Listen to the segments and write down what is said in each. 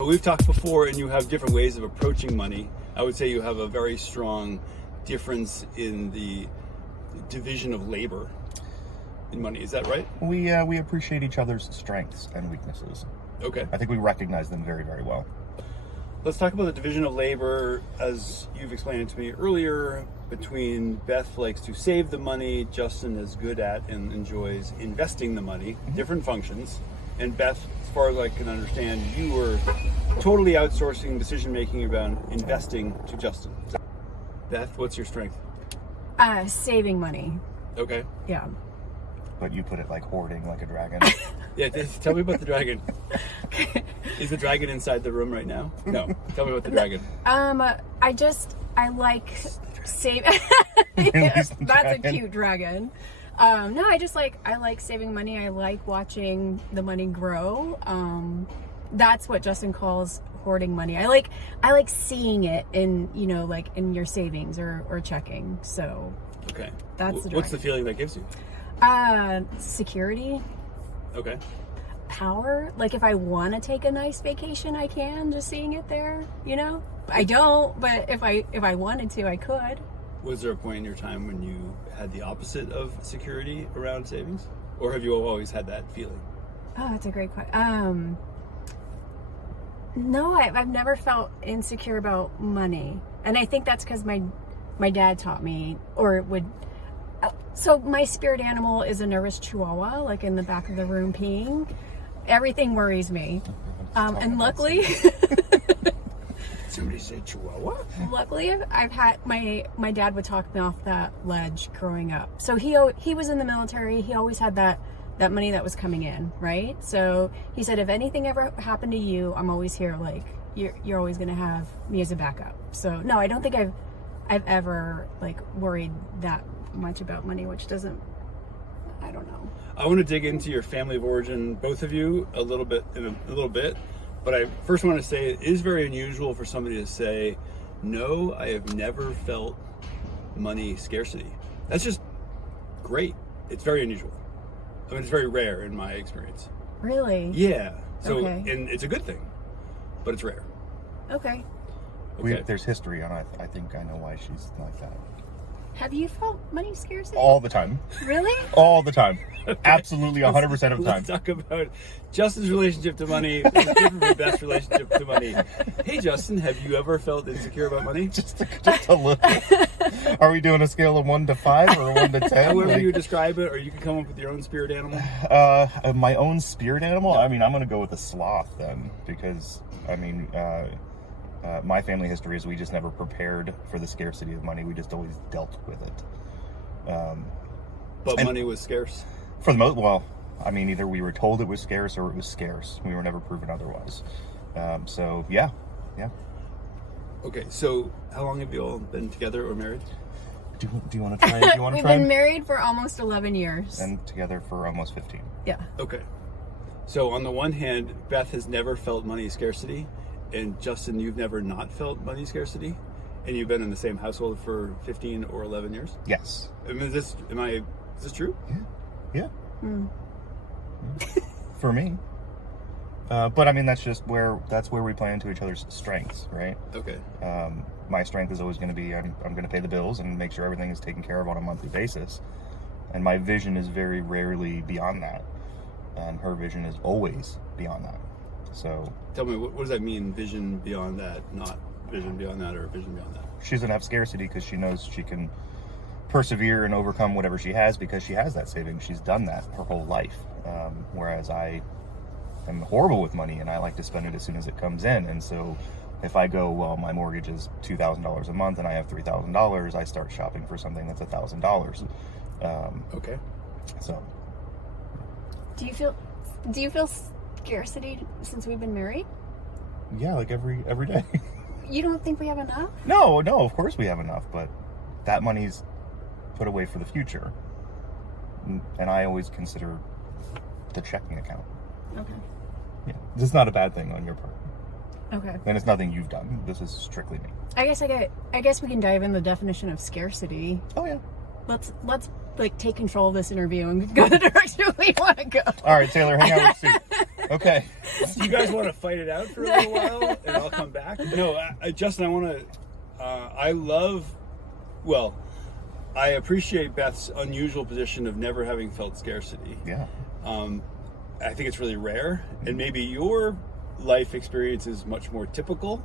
We've talked before, and you have different ways of approaching money. I would say you have a very strong difference in the division of labor in money. Is that right? We appreciate each other's strengths and weaknesses. Okay. I think we recognize them very, very well. Let's talk about the division of labor, as you've explained it to me earlier, between Beth likes to save the money, Justin is good at and enjoys investing the money, different functions. And Beth, as far as I can understand, you were totally outsourcing decision-making about investing to Justin. Beth, what's your strength? Saving money. Okay. Yeah. But you put it like hoarding, like a dragon. Yeah, tell me about the dragon. Is the dragon inside the room right now? No. Tell me about the dragon. I like save. That's a cute dragon. No, I like saving money. I like watching the money grow. That's what Justin calls hoarding money. I like seeing it in, like in your savings or checking. So okay. That's the dragon. What's the feeling that gives you? Security. Okay. Power. Like if I want to take a nice vacation, I can, just seeing it there, I don't, but if I wanted to, I could. Was there a point in your time when you had the opposite of security around savings? Or have you always had that feeling? Oh, that's a great question. No, I've never felt insecure about money. And I think that's because my dad taught me, or would. So my spirit animal is a nervous chihuahua, like in the back of the room peeing. Everything worries me. And luckily... Somebody said chihuahua? Luckily, I've had... My dad would talk me off that ledge growing up. So he was in the military. He always had that money that was coming in, right? So he said, if anything ever happened to you, I'm always here. Like, you're always going to have me as a backup. So, no, I don't think I've ever, like, worried that much about money, which doesn't, I don't know. I want to dig into your family of origin, both of you, a little bit, but I first want to say it is very unusual for somebody to say, no, I have never felt money scarcity. That's just great. It's very unusual. I mean, it's very rare in my experience. Really? Yeah. So, okay. And it's a good thing, but it's rare. Okay. There's history on it. I think I know why she's like that. Have you felt money scarcity? All the time. Really? All the time. Okay. Absolutely 100% of the time. Let's talk about Justin's relationship to money. Different from Beth's relationship to money. Hey, Justin, have you ever felt insecure about money? Just a little. Are we doing a scale of 1 to 5 or 1 to 10? However you describe it, or you can come up with your own spirit animal. My own spirit animal? I mean, I'm going to go with a sloth then, because, I mean... my family history is we just never prepared for the scarcity of money. We just always dealt with it. But money was scarce? For the most, well, I mean, either we were told it was scarce or it was scarce. We were never proven otherwise. So, yeah. Okay, so how long have you all been together or married? Do you want to try it? We've been married for almost 11 years. And together for almost 15. Yeah. Okay. So on the one hand, Beth has never felt money scarcity. And Justin, you've never not felt money scarcity, and you've been in the same household for 15 or 11 years. Yes. I mean, is this true? Yeah. For me. But I mean, that's where we play into each other's strengths, right? Okay. My strength is always going to be I'm going to pay the bills and make sure everything is taken care of on a monthly basis, and my vision is very rarely beyond that, and her vision is always beyond that. So tell me, what does that mean, vision beyond that, not vision beyond that, or vision beyond that? She doesn't have scarcity because she knows she can persevere and overcome whatever she has because she has that savings. She's done that her whole life. Whereas I am horrible with money and I like to spend it as soon as it comes in. And so if I go, well, my mortgage is $2,000 a month and I have $3,000, I start shopping for something that's $1,000. Okay. So. Do you feel scarcity since we've been married? Yeah, like every day. You don't think we have enough? No, of course we have enough, but that money's put away for the future. And I always consider the checking account. Okay. Yeah. This is not a bad thing on your part. Okay. And it's nothing you've done. This is strictly me. I guess we can dive in the definition of scarcity. Oh yeah. Let's like take control of this interview and go the direction we want to go. All right, Taylor, hang out with Sue. Okay. Do you guys want to fight it out for a little while, and I'll come back? No, Justin, I want to. I appreciate Beth's unusual position of never having felt scarcity. Yeah. I think it's really rare, and maybe your life experience is much more typical.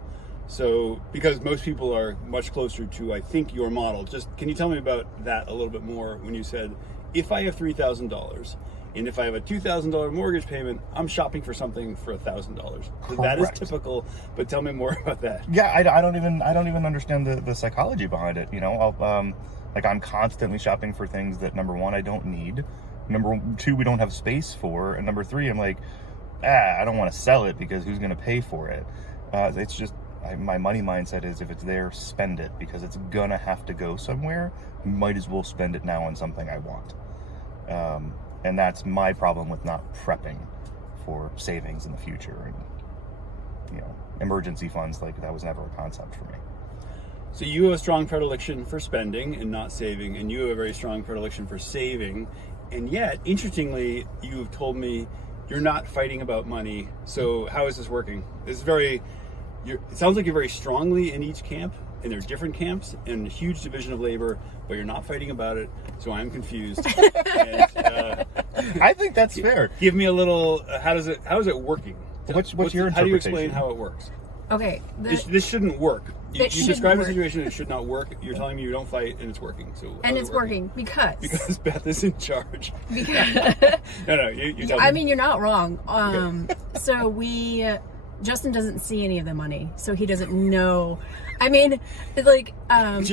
So, because most people are much closer to, I think, your model. Just, can you tell me about that a little bit more when you said, if I have $3,000, and if I have a $2,000 mortgage payment, I'm shopping for something for $1,000. That is typical, but tell me more about that. Yeah, I don't even understand the psychology behind it. You know, I'm constantly shopping for things that, number one, I don't need. Number two, we don't have space for. And number three, I'm like, I don't want to sell it because who's going to pay for it? It's just, my money mindset is, if it's there, spend it, because it's going to have to go somewhere. Might as well spend it now on something I want. And that's my problem with not prepping for savings in the future. And, you know, emergency funds, like, that was never a concept for me. So you have a strong predilection for spending and not saving, and you have a very strong predilection for saving. And yet, interestingly, you've told me you're not fighting about money. So how is this working? It's it sounds like you're very strongly in each camp, and they're different camps and a huge division of labor, but you're not fighting about it. So I'm confused. And, I think that's fair. Give me a little. How is it working? What's your interpretation? How do you explain how it works? Okay. This shouldn't work. You describe a work. situation that should not work. You're telling me you don't fight, and it's working. So And it's working because Beth is in charge. Because No, you tell me. I mean, you're not wrong. Okay. So Justin doesn't see any of the money, so he doesn't know. I mean, like, right?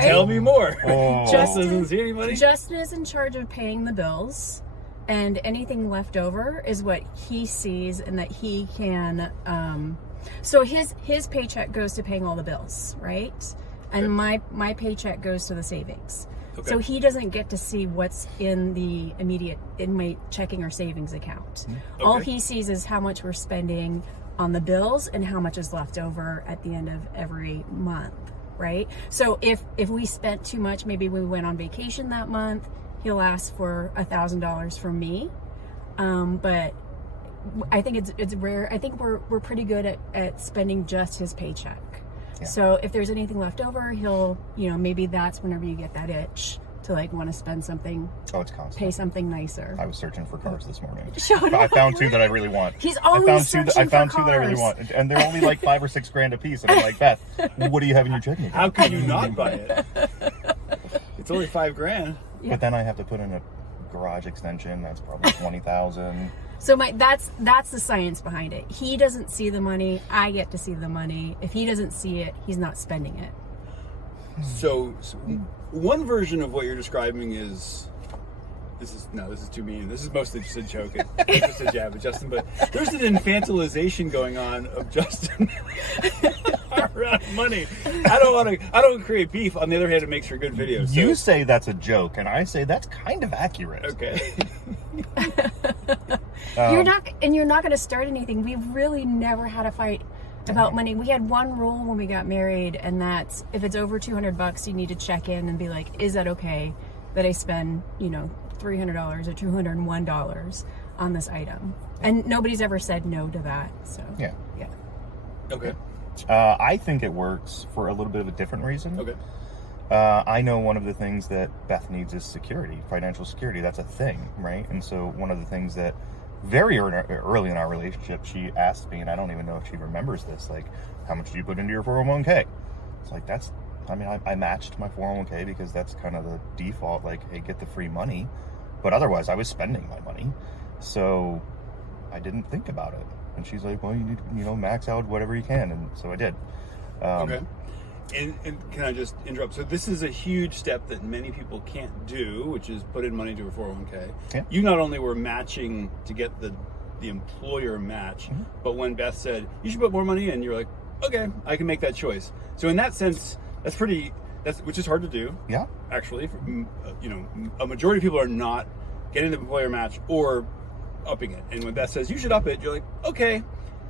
Tell me more. Oh. Justin doesn't see any money. Justin is in charge of paying the bills, and anything left over is what he sees, and that he can. So his paycheck goes to paying all the bills, right? And my paycheck goes to the savings. Okay. So he doesn't get to see what's in my checking or savings account. Okay. All he sees is how much we're spending on the bills and how much is left over at the end of every month, right? So if we spent too much, maybe we went on vacation that month, he'll ask for $1,000 from me. But I think it's rare. I think we're pretty good at spending just his paycheck. Yeah. So if there's anything left over, he'll, maybe that's whenever you get that itch to like want to spend something. Oh, it's constant. Pay something nicer. I was searching for cars this morning. I found two that I really want. He's always searching for cars. I found two that I really want, and they're only like $5 or $6 grand a piece. And I'm like, Beth, what do you have in your checking account? How can you not buy it? It's only $5 grand. Yeah. But then I have to put in a garage extension. That's probably $20,000. So that's the science behind it. He doesn't see the money. I get to see the money. If he doesn't see it, he's not spending it. So one version of what you're describing is, this is too mean. This is mostly just a joke. It's just a jab at Justin, but there's an infantilization going on of Justin around money. I don't create beef. On the other hand, it makes for good videos. So. You say that's a joke, and I say that's kind of accurate. Okay. You're not going to start anything. We've really never had a fight about money. We had one rule when we got married, and that's if it's over $200, you need to check in and be like, is that okay that I spend, $300 or $201 on this item? And nobody's ever said no to that. So yeah. Okay. I think it works for a little bit of a different reason. Okay. I know one of the things that Beth needs is security, financial security. That's a thing, right? And so one of the things that very early in our relationship, she asked me, and I don't even know if she remembers this, like, how much do you put into your 401k? It's like, I matched my 401k because that's kind of the default, like, hey, get the free money. But otherwise, I was spending my money. So I didn't think about it. And she's like, well, you need to, max out whatever you can. And so I did. Okay. And can I just interrupt? So this is a huge step that many people can't do, which is put in money to a 401k. Yeah. You not only were matching to get the employer match, but when Beth said, you should put more money in, you're like, okay, I can make that choice. So in that sense, which is hard to do. Yeah. Actually, a majority of people are not getting the employer match or upping it. And when Beth says, you should up it, you're like, okay.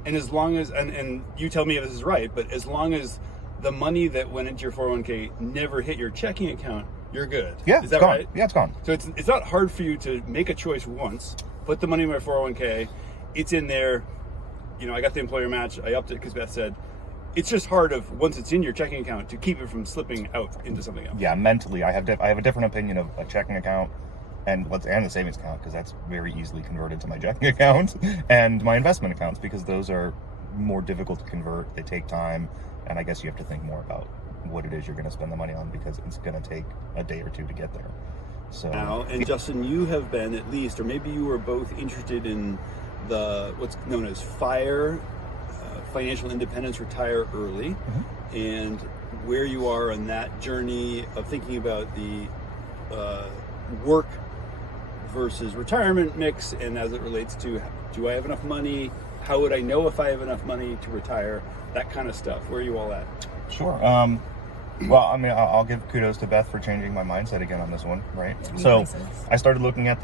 And as long as, and you tell me if this is right, but as long as the money that went into your 401k never hit your checking account, you're good. Yeah, is that gone. right? Yeah, it's gone. So it's not hard for you to make a choice once put the money in my 401k. It's in there. I got the employer match. I upped it because Beth said, it's just hard once it's in your checking account to keep it from slipping out into something else. Yeah, mentally, I have a different opinion of a checking account and the savings account, because that's very easily converted to my checking account, and my investment accounts, because those are more difficult to convert. They take time, and I guess you have to think more about what it is you're going to spend the money on, because it's going to take a day or two to get there. So now, and Justin, you have been at least, or maybe you were both interested in what's known as FIRE, Financial Independence, Retire Early, and where you are on that journey of thinking about the work versus retirement mix, and as it relates to, do I have enough money? How would I know if I have enough money to retire? That kind of stuff. Where are you all at? Sure. Well, I mean, I'll give kudos to Beth for changing my mindset again on this one, right? So I started looking at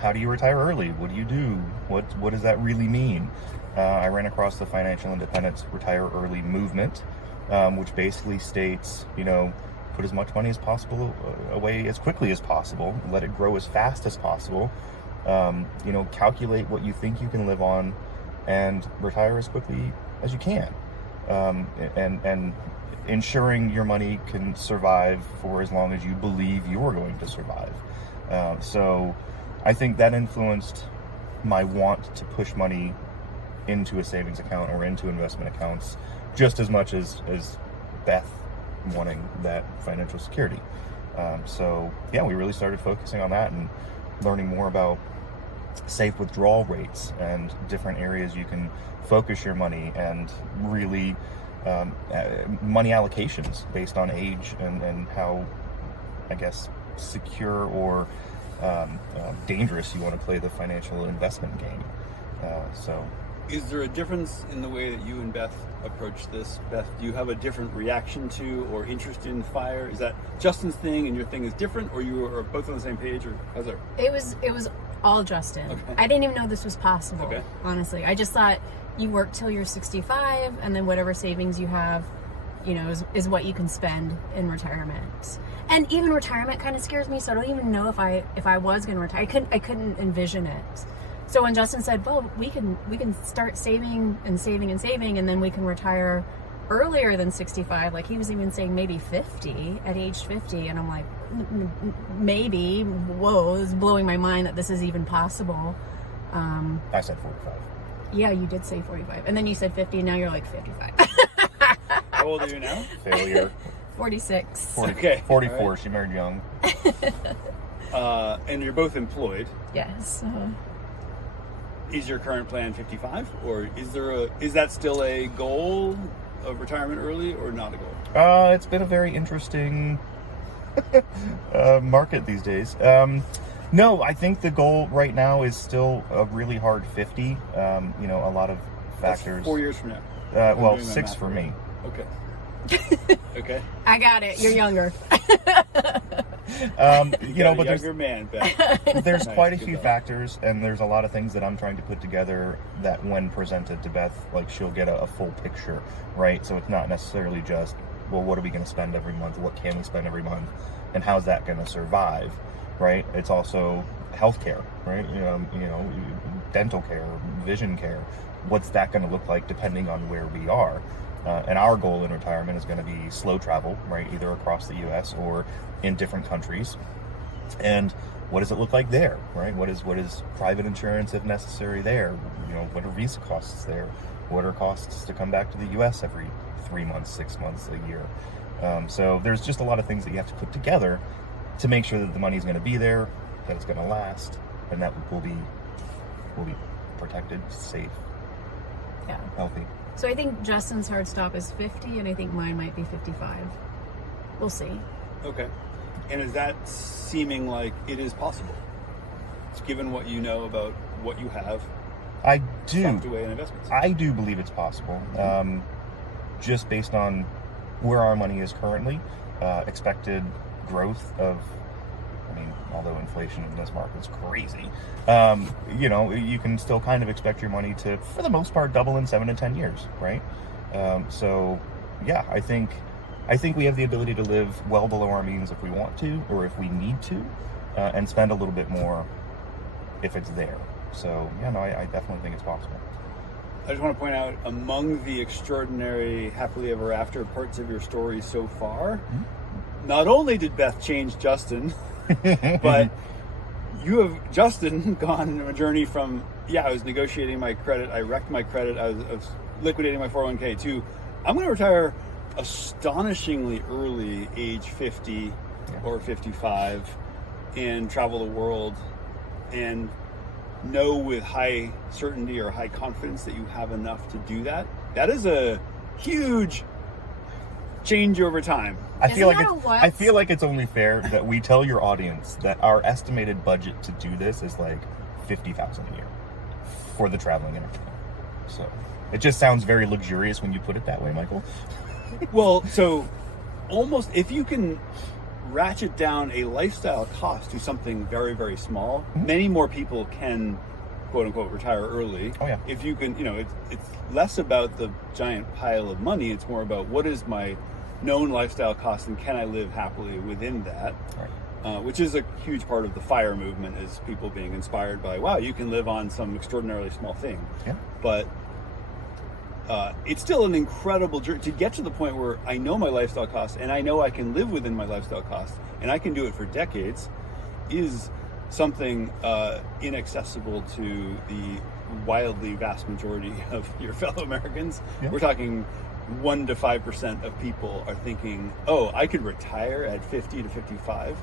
how do you retire early? What do you do? What does that really mean? I ran across the Financial Independence Retire Early movement, which basically states, put as much money as possible away as quickly as possible, let it grow as fast as possible, calculate what you think you can live on, and retire as quickly as you can. And ensuring your money can survive for as long as you believe you're going to survive. So I think that influenced my want to push money into a savings account or into investment accounts just as much as Beth wanting that financial security. So yeah, we really started focusing on that and learning more about safe withdrawal rates and different areas you can focus your money, and really money allocations based on age and how, I guess, secure or dangerous you want to play the financial investment game. Is there a difference in the way that you and Beth approach this? Beth, do you have a different reaction to or interest in FIRE? Is that Justin's thing and your thing is different, or you are both on the same page, or how's that? It was all Justin. Okay. I didn't even know this was possible. Okay. Honestly, I just thought you work till you're 65, and then whatever savings you have, is what you can spend in retirement. And even retirement kind of scares me, so I don't even know if I was going to retire. I couldn't envision it. So when Justin said, well, we can start saving and saving and saving, and then we can retire earlier than 65, like he was even saying maybe 50, at age 50, and I'm like, maybe, whoa, it's blowing my mind that this is even possible. I said 45. Yeah, you did say 45, and then you said 50, and now you're like 55. How old are you now? Failure. 46. Okay. 44, right. She married young. And you're both employed. Yes. Is your current plan 55, or is that still a goal of retirement early, or not a goal? It's been a very interesting market these days. No, I think the goal right now is still a really hard 50. A lot of factors. That's 4 years from now. Well, 6 for me. Okay. Okay. I got it. You're younger. But there's younger man, Beth. there's Nice, quite a good few job. factors, and there's a lot of things that I'm trying to put together that, when presented to Beth, like, she'll get a full picture, right? So it's not necessarily just, well, what are we going to spend every month? What can we spend every month? And how's that going to survive, right? It's also healthcare, right? Dental care, vision care. What's that going to look like depending on where we are? And our goal in retirement is going to be slow travel, right? Either across the U.S. or in different countries. And what does it look like there, right? What is private insurance if necessary there? What are visa costs there? What are costs to come back to the U.S. every 3 months, 6 months, a year? So there's just a lot of things that you have to put together to make sure that the money's going to be there, that it's going to last, and that will be protected, safe, Yeah. healthy. So I think Justin's hard stop is 50, and I think mine might be 55. We'll see. Okay. And is that seeming like it is possible, given what you know about what you have I do. tucked away in investments? I do believe it's possible, just based on where our money is currently, expected growth of, although inflation in this market is crazy, you can still kind of expect your money to, for the most part, double in 7 to 10 years, right? So, yeah, I think we have the ability to live well below our means if we want to, or if we need to, and spend a little bit more if it's there. So, yeah, no, I definitely think it's possible. I just want to point out, among the extraordinary happily ever after parts of your story so far, not only did Beth change Justin, but you have, Justin, gone on a journey from, I was negotiating my credit, I wrecked my credit, I was liquidating my 401k, to I'm going to retire astonishingly early, age 50 or 55, and travel the world and know with high certainty or high confidence that you have enough to do that. That is a huge change over time. I feel like it's only fair that we tell your audience that our estimated budget to do this is like $50,000 a year for the traveling and everything. So it just sounds very luxurious when you put it that way, Michael. Well, so almost if you can ratchet down a lifestyle cost to something very, very small, many more people can, quote unquote, retire early. Oh, yeah. If you can, it's less about the giant pile of money. It's more about what is my known lifestyle cost and can I live happily within that? Right. Which is a huge part of the FIRE movement, is people being inspired by, wow, you can live on some extraordinarily small thing. Yeah. But it's still an incredible journey to get to the point where I know my lifestyle costs and I know I can live within my lifestyle costs and I can do it for decades, is something inaccessible to the wildly vast majority of your fellow Americans. Yeah. We're talking 1 to 5% of people are thinking, oh, I could retire at 50 to 55.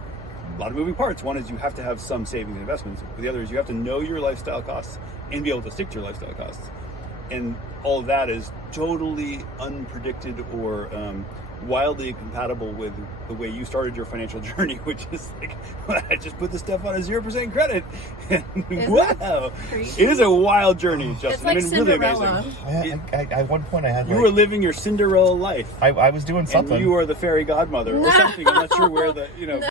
A lot of moving parts. One is you have to have some savings and investments. The other is you have to know your lifestyle costs and be able to stick to your lifestyle costs. And all of that is totally unpredicted or wildly incompatible with the way you started your financial journey, which is like, I just put the stuff on a 0% credit. Wow. It is a wild journey, Justin. It's like Cinderella. Really amazing. At one point I had You were living your Cinderella life. I was doing something. And you are the fairy godmother or something. I'm not sure where the,